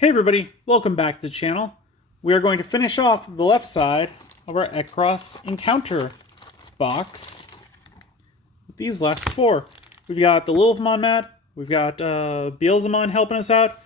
Hey everybody, welcome back to the channel. We are going to finish off the left side of our Xros Encounter box with these last four. We've got the Lilithmon mat, we've got Beelzemon helping us out,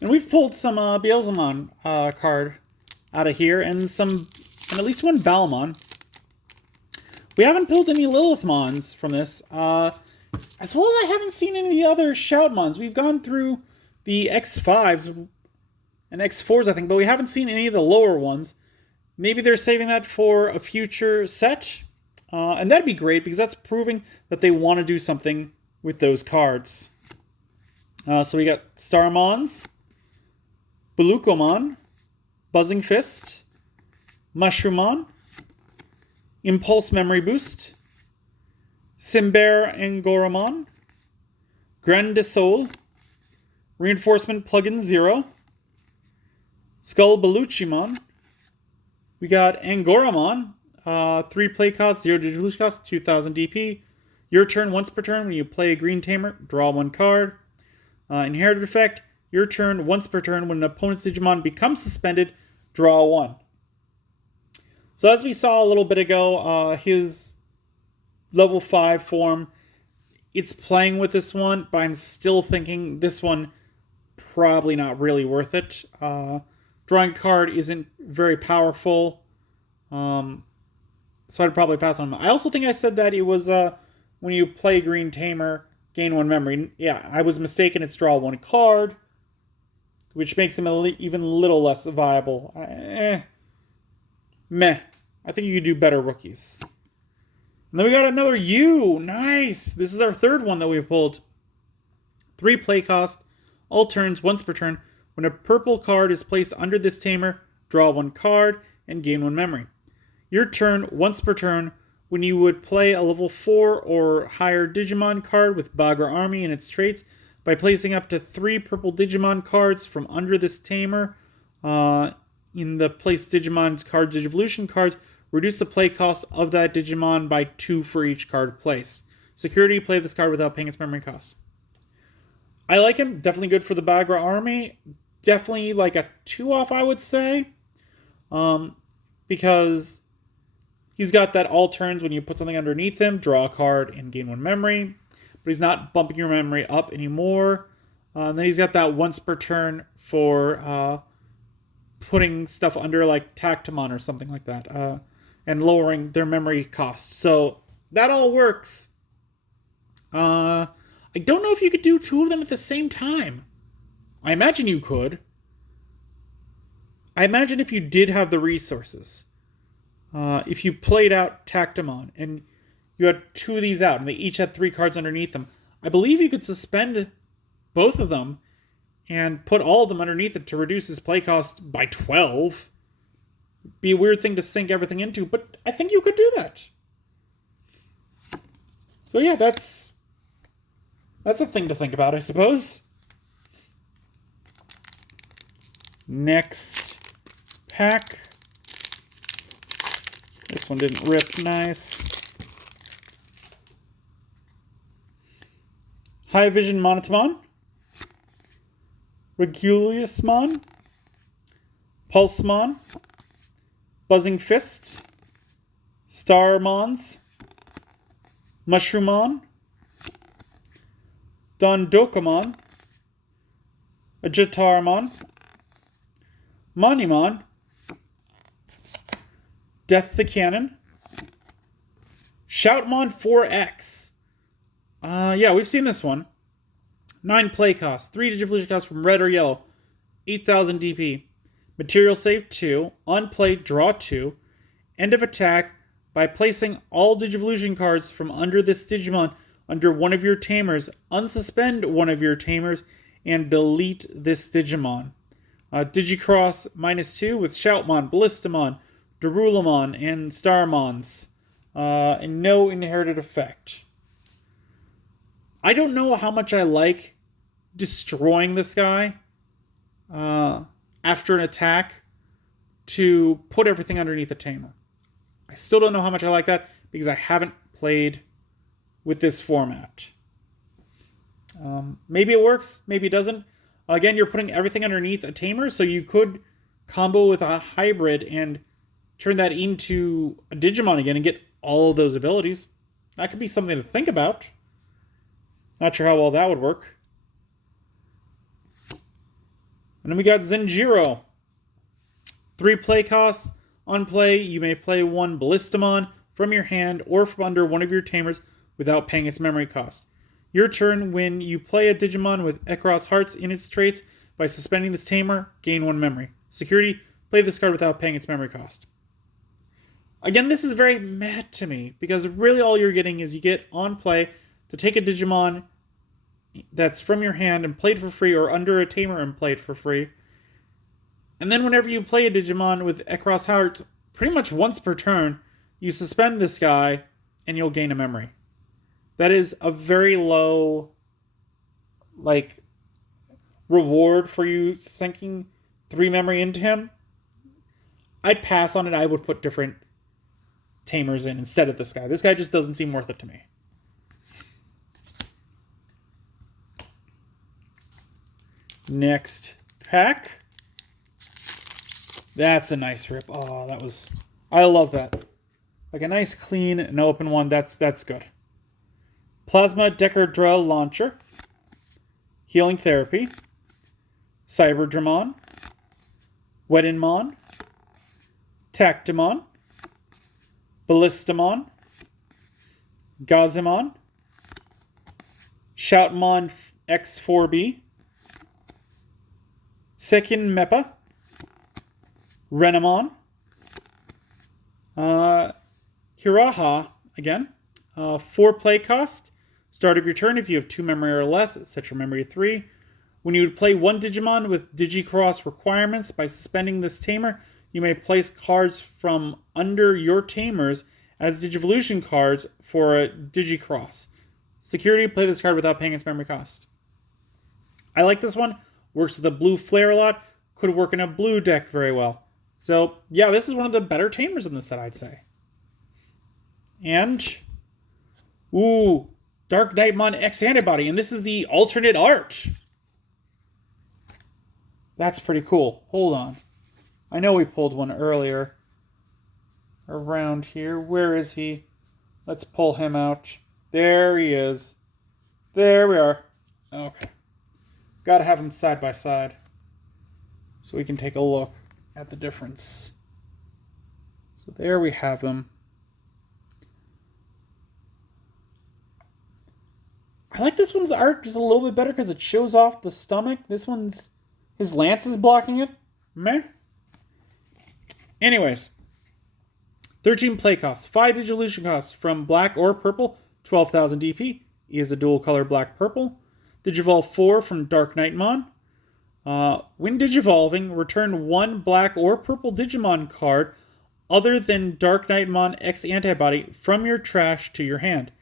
and we've pulled some Beelzemon card out of here, and at least one Balmon. We haven't pulled any Lilithmons from this, as well as I haven't seen any of the other Shoutmons. We've gone through the X5s and X4s, I think, but we haven't seen any of the lower ones. Maybe they're saving that for a future set, and that'd be great because that's proving that they want to do something with those cards. So we got Starmons, Balukomon, Buzzing Fist, Mushroomon, Impulse Memory Boost, Simbear Angoramon, Grandisol, Reinforcement Plugin 0, Skull Baluchimon. We got Angoramon, 3 play cost, 0 digivolution cost, 2000 DP. Your turn once per turn when you play a green tamer, draw 1 card. Inherited effect, your turn once per turn when an opponent's Digimon becomes suspended, draw 1. So as we saw a little bit ago, his level 5 form, it's playing with this one, but I'm still thinking this one probably not really worth it. Drawing card isn't very powerful, so I'd probably pass on him. I also think I said that it was when you play Green Tamer, gain 1 memory. Yeah, I was mistaken. It's draw 1 card, which makes him even a little less viable. Meh. I think you could do better rookies. And then we got another U. Nice. This is our third one that we've pulled. 3 play cost. All turns, once per turn. When a purple card is placed under this tamer, draw 1 card and gain 1 memory. Your turn, once per turn, when you would play a level 4 or higher Digimon card with Bagra Army and its traits, by placing up to 3 purple Digimon cards from under this tamer in the place Digimon card Digivolution cards, reduce the play cost of that Digimon by 2 for each card placed. Security, play this card without paying its memory cost. I like him. Definitely good for the Bagra Army. Definitely like a 2-off, I would say. Because he's got that all turns when you put something underneath him, draw a card and gain 1 memory. But he's not bumping your memory up anymore. And then he's got that once per turn for putting stuff under like Tactomon or something like that. And lowering their memory cost. So that all works. I don't know if you could do 2 of them at the same time. I imagine you could. I imagine if you did have the resources. If you played out Tactomon and you had 2 of these out and they each had 3 cards underneath them, I believe you could suspend both of them and put all of them underneath it to reduce his play cost by 12. Be a weird thing to sink everything into, but I think you could do that. So yeah, that's a thing to think about, I suppose. Next pack. This one didn't rip nice. High Vision Monotomon. Regulusmon. Pulsemon. Buzzing Fist. Starmons. Mushroomon. Dondokomon, Ajatarmon, Monimon, Death the Cannon, Shoutmon 4X. Yeah, we've seen this one. 9 play cost, 3 digivolution cost from red or yellow, 8000 DP. Material save 2, on play draw 2, end of attack by placing all digivolution cards from under this Digimon under one of your tamers, unsuspend one of your tamers, and delete this Digimon. Digicross -2 with Shoutmon, Ballistamon, Darulamon, and Starmons. And no inherited effect. I don't know how much I like destroying this guy after an attack to put everything underneath the tamer. I still don't know how much I like that because I haven't played with this format. Maybe it works, maybe it doesn't. Again, you're putting everything underneath a tamer, so you could combo with a hybrid and turn that into a Digimon again and get all of those abilities. That could be something to think about. Not sure how well that would work. And then we got Zenjiro. 3 play costs. On play, you may play 1 Ballistamon from your hand or from under one of your tamers without paying its memory cost. Your turn, when you play a Digimon with Xros Hearts in its traits, by suspending this tamer, gain 1 memory. Security, play this card without paying its memory cost. Again, this is very meh to me, because really all you're getting is you get on play to take a Digimon that's from your hand and played for free, or under a tamer and played for free. And then whenever you play a Digimon with Xros Hearts, pretty much once per turn, you suspend this guy and you'll gain a memory. That is a very low, reward for you sinking 3 memory into him. I'd pass on it. I would put different tamers in instead of this guy. This guy just doesn't seem worth it to me. Next pack. That's a nice rip. Oh, I love that. Like a nice clean and open one. That's good. Plasma Decardra Launcher. Healing Therapy. Cyberdramon. Wedinmon. Tactimon. Ballistamon. Gazimon. Shoutmon X4B. Sekin Meppa. Renamon. Hiraha, again. 4 play cost. Start of your turn, if you have 2 memory or less, set your memory to 3. When you would play 1 Digimon with Digicross requirements, by suspending this tamer, you may place cards from under your tamers as Digivolution cards for a Digicross. Security, play this card without paying its memory cost. I like this one. Works with a blue flare a lot. Could work in a blue deck very well. So, yeah, this is one of the better tamers in the set, I'd say. And, Dark Knightmon X Antibody, and this is the alternate art. That's pretty cool. Hold on. I know we pulled one earlier around here. Where is he? Let's pull him out. There he is. There we are. Okay. Gotta have them side by side so we can take a look at the difference. So there we have them. I like this one's art just a little bit better because it shows off the stomach. This one's, his lance is blocking it. Meh. Anyways, 13 play costs, 5 Digivolution costs from black or purple, 12,000 DP. He is a dual color black-purple. Digivolve 4 from Dark Knightmon. When Digivolving, return 1 black or purple Digimon card other than Dark Knightmon X Antibody from your trash to your hand.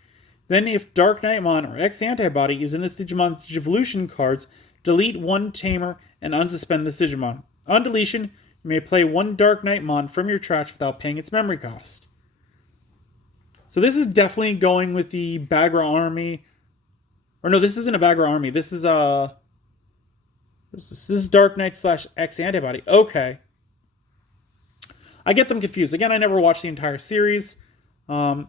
Then, if Dark Knightmon or X Antibody is in this Digimon's Digivolution cards, delete 1 tamer and unsuspend this Digimon. On deletion, you may play 1 Dark Knightmon from your trash without paying its memory cost. So this is definitely going with the Bagra Army. Or no, this isn't a Bagra Army. This is This is Dark Knight / X Antibody. Okay. I get them confused. Again, I never watched the entire series. And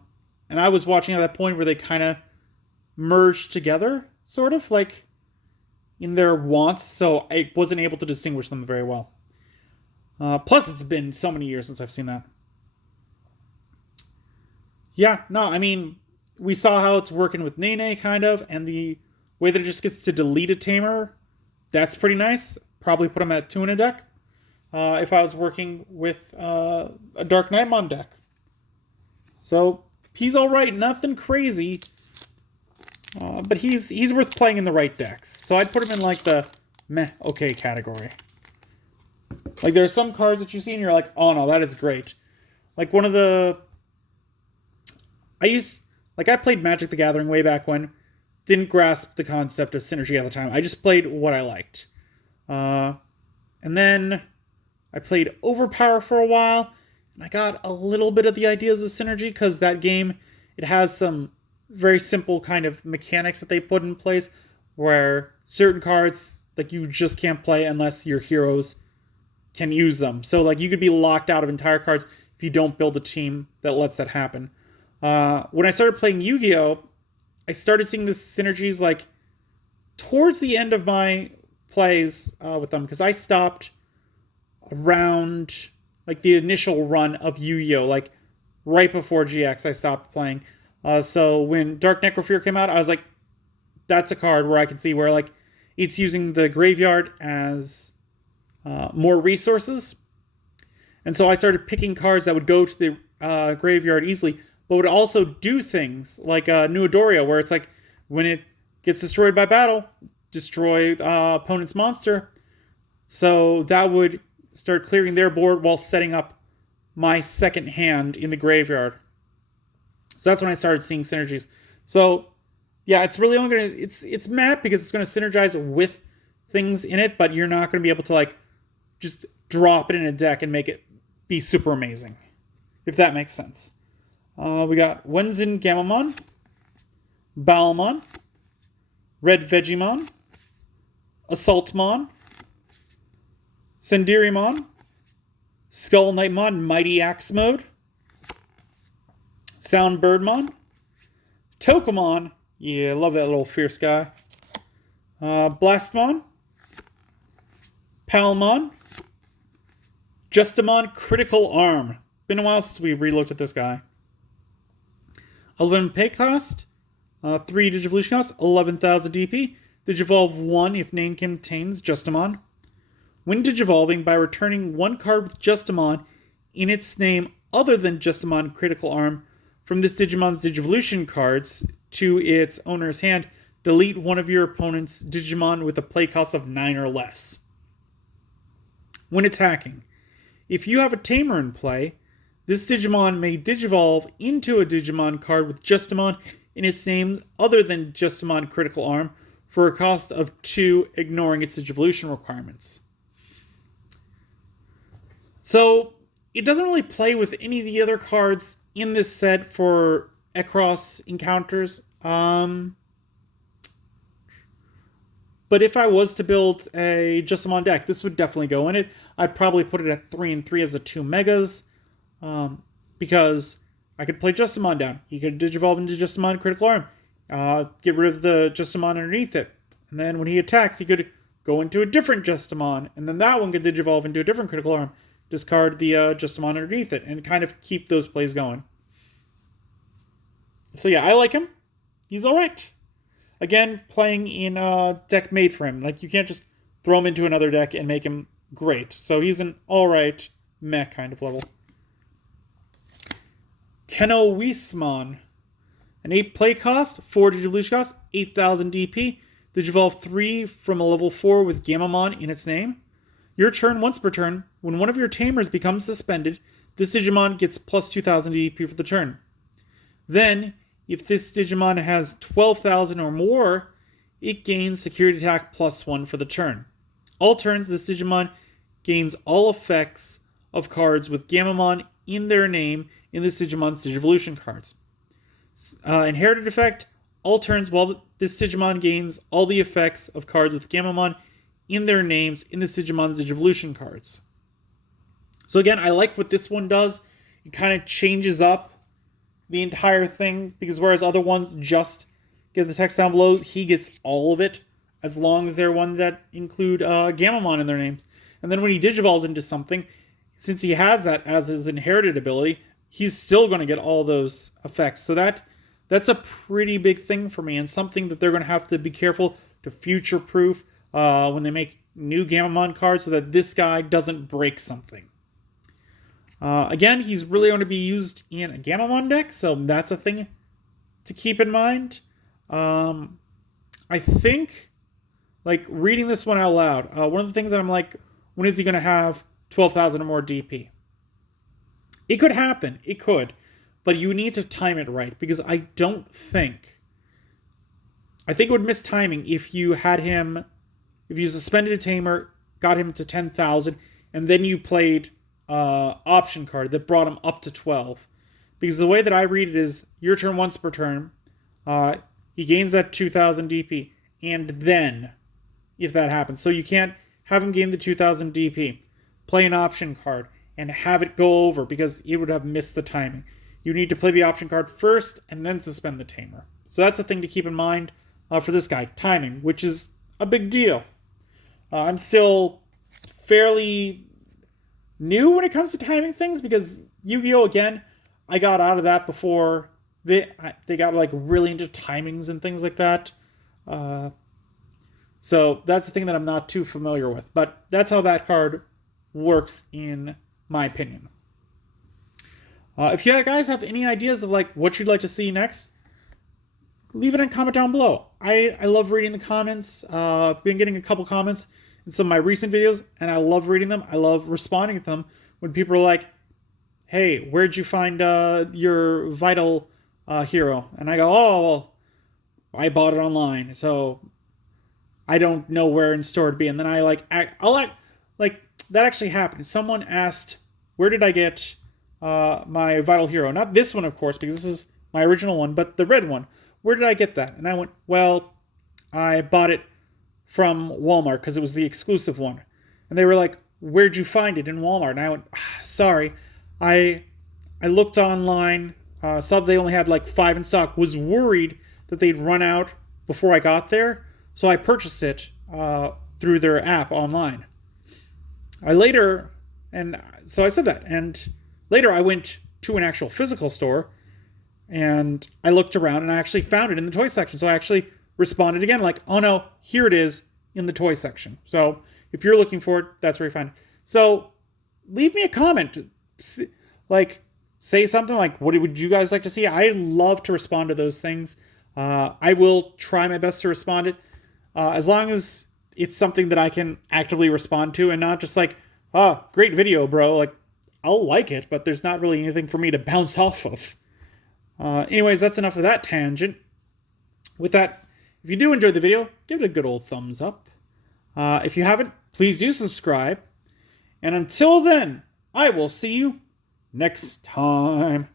I was watching at that point where they kind of merged together, sort of, like, in their wants. So I wasn't able to distinguish them very well. Plus, it's been so many years since I've seen that. Yeah, no, I mean, we saw how it's working with Nene, kind of, and the way that it just gets to delete a tamer, that's pretty nice. Probably put him at 2 in a deck if I was working with a Dark Knightmon deck. So, he's alright, nothing crazy, but he's worth playing in the right decks. So I'd put him in, like, the meh, okay category. Like, there are some cards that you see and you're like, oh no, that is great. Like, one of the... I played Magic the Gathering way back when. Didn't grasp the concept of synergy at the time. I just played what I liked. And then I played Overpower for a while. And I got a little bit of the ideas of synergy because that game, it has some very simple kind of mechanics that they put in place where certain cards like you just can't play unless your heroes can use them. So like you could be locked out of entire cards if you don't build a team that lets that happen. When I started playing Yu-Gi-Oh, I started seeing this synergies like towards the end of my plays with them, because I stopped around like the initial run of Yu-Gi-Oh, like right before GX I stopped playing. So when Dark Necrofear came out, I was like, that's a card where I can see where like it's using the graveyard as more resources. And so I started picking cards that would go to the graveyard easily, but would also do things like New Adoria, where it's like when it gets destroyed by battle, destroy opponent's monster. So that would start clearing their board while setting up my second hand in the graveyard. So that's when I started seeing synergies. So yeah, it's really only gonna it's mad because it's gonna synergize with things in it, but you're not gonna be able to like just drop it in a deck and make it be super amazing, if that makes sense. We got Wenzin Gamamon, Balmon, Red Vegemon, Assaultmon, Sendirimon, Skull Knightmon, Mighty Axe Mode, Soundbirdmon, Tokamon, yeah, I love that little fierce guy, Blastmon, Palmon, Justamon Critical Arm. Been a while since we relooked at this guy. 11 pay cost, 3 Digivolution cost, 11,000 DP. Digivolve 1 if name contains Justamon. When Digivolving, by returning one card with Justamon in its name other than Justamon Critical Arm from this Digimon's Digivolution cards to its owner's hand, delete one of your opponent's Digimon with a play cost of 9 or less. When attacking, if you have a Tamer in play, this Digimon may Digivolve into a Digimon card with Justamon in its name other than Justamon Critical Arm for a cost of 2, ignoring its Digivolution requirements. So, it doesn't really play with any of the other cards in this set for Xros Encounters. But if I was to build a Justamon deck, this would definitely go in it. I'd probably put it at 3 and 3 as the 2 megas. Because I could play Justamon down. He could Digivolve into Justamon Critical Arm. Get rid of the Justamon underneath it. And then when he attacks, he could go into a different Justamon. And then that one could Digivolve into a different Critical Arm. Discard the Justamon underneath it. And kind of keep those plays going. So yeah, I like him. He's alright. Again, playing in a deck made for him. Like, you can't just throw him into another deck and make him great. So he's an alright meh kind of level. Kenowismon. An 8 play cost, 4 Digivolution cost, 8,000 DP. Digivolve 3 from a level 4 with Gamamon in its name. Your turn, once per turn, when one of your Tamers becomes suspended, this Digimon gets plus 2,000 DP for the turn. Then, if this Digimon has 12,000 or more, it gains Security Attack plus 1 for the turn. All turns, this Digimon gains all effects of cards with Gamamon in their name in this Digimon's Digivolution cards. Inherited effect, all turns while this Digimon gains all the effects of cards with Gamamon in their names in this Digimon's Digivolution cards. So again, I like what this one does. It kind of changes up the entire thing, because whereas other ones just get the text down below, he gets all of it, as long as they're one that include Gamamon in their names. And then when he Digivolves into something, since he has that as his inherited ability, he's still going to get all those effects. So that's a pretty big thing for me, and something that they're going to have to be careful to future-proof when they make new Gamamon cards, so that this guy doesn't break something. Again, he's really going to be used in a Gamamon deck, so that's a thing to keep in mind. I think, like, reading this one out loud, one of the things that I'm like, when is he going to have 12,000 or more DP? It could happen. It could. But you need to time it right, because I think it would miss timing if you had him, if you suspended a Tamer, got him to 10,000, and then you played option card that brought him up to 12. Because the way that I read it is, your turn once per turn, he gains that 2,000 DP, and then if that happens. So you can't have him gain the 2000 DP, play an option card, and have it go over because it would have missed the timing. You need to play the option card first and then suspend the tamer. So that's a thing to keep in mind for this guy, timing, which is a big deal. I'm still fairly new when it comes to timing things because Yu-Gi-Oh! Again, I got out of that before they got like really into timings and things like that. So that's the thing that I'm not too familiar with. But that's how that card works in my opinion. If you guys have any ideas of like what you'd like to see next, leave it in a comment down below. I love reading the comments. I've been getting a couple comments in some of my recent videos, and I love reading them. I love responding to them when people are like, hey, where'd you find your Vital hero? And I go, oh, well, I bought it online, so I don't know where in store to be. And then I that actually happened. Someone asked, where did I get my Vital hero? Not this one, of course, because this is my original one, but the red one. Where did I get that? And I went, well, I bought it from Walmart because it was the exclusive one. And they were like, where'd you find it in Walmart? And I went, sorry, I looked online, saw they only had like 5 in stock, was worried that they'd run out before I got there, so I purchased it through their app online. So I said that, and later I went to an actual physical store, and I looked around, and I actually found it in the toy section, so I actually responded again, like, oh no, here it is in the toy section. So if you're looking for it, that's where you find it. So leave me a comment, like, say something like, what would you guys like to see? I love to respond to those things. I will try my best to respond it, as long as it's something that I can actively respond to and not just like, oh, great video, bro. Like, I'll like it, but there's not really anything for me to bounce off of. Anyways, that's enough of that tangent. With that, if you do enjoy the video, give it a good old thumbs up. If you haven't, please do subscribe. And until then, I will see you next time.